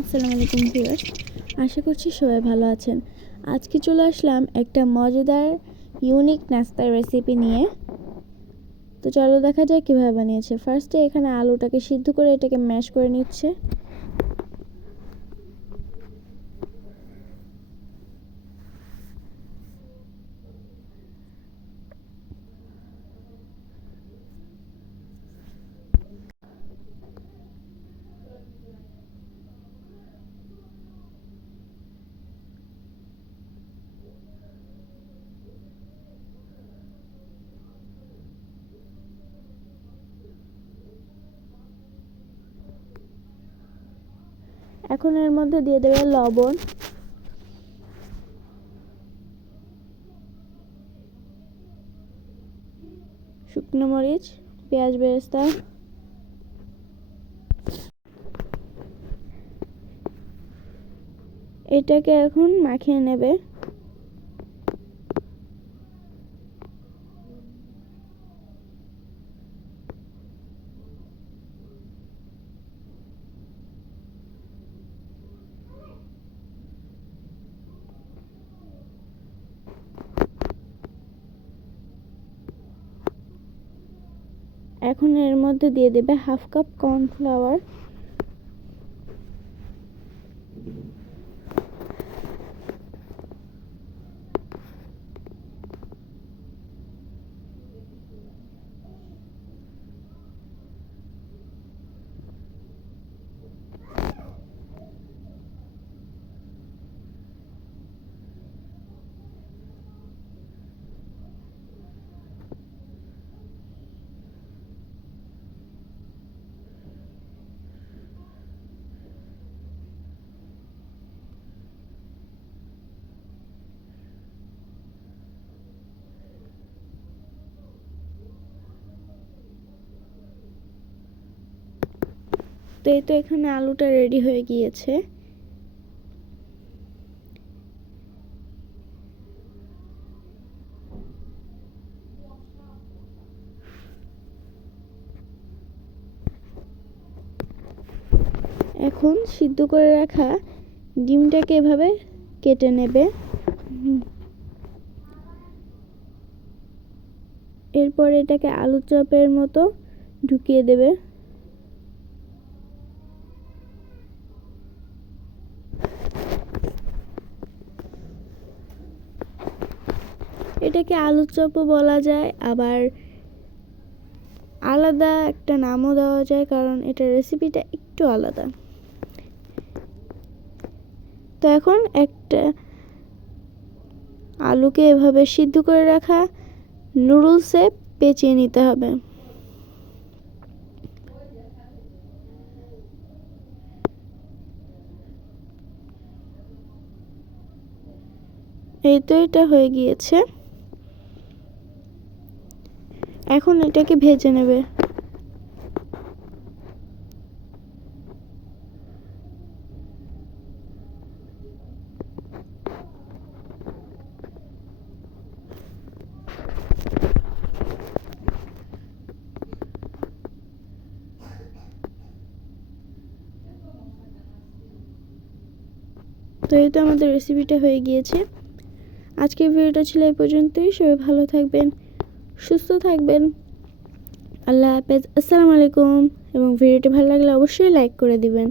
আসসালামু আলাইকুম ভিউয়ার্স, আশা করছি সবাই ভালো আছেন। আজকে চলে আসলাম একটা মজাদার ইউনিক নাস্তার রেসিপি নিয়ে। তো চলো দেখা যায় কীভাবে বানিয়েছে। ফার্স্টে এখানে আলুটাকে সিদ্ধ করে এটাকে ম্যাশ করে নিচ্ছে। এখন এর মধ্যে দিয়ে দেবে লবণ, শুকনো মরিচ, পেঁয়াজ বেরেস্তা, এটাকে এখন মাখিয়ে নেবে। এখন এর মধ্যে দিয়ে দেবে হাফ কাপ কর্নফ্লাওয়ার, তো এই তো এখানে আলুটা রেডি হয়ে গিয়েছে। এখন সিদ্ধ করে রাখা ডিমটাকে এভাবে কেটে নেবে। এরপর এটাকে আলু চপের মতো ঢুকিয়ে দেবে। এটাকে আলু চপও বলা যায়, আবার আলাদা একটা নামও দেওয়া যায়, কারণ এটার রেসিপিটা একটু আলাদা। তো এখন একটা আলুকে এভাবে সিদ্ধ করে রাখা নুডলসে পেঁচিয়ে নিতে হবে। এই তো এটা হয়ে গিয়েছে। এখন এটাকে ভেজে নেবে। তো এই তো আমাদের রেসিপিটা হয়ে গিয়েছে। আজকের ভিডিওটা ছিল এই পর্যন্তই। সবাই ভালো থাকবেন, সুস্থ থাকবেন। আল্লাহ হাফেজ, আসসালামু আলাইকুম। এবং ভিডিওটি ভালো লাগলে অবশ্যই লাইক করে দিবেন।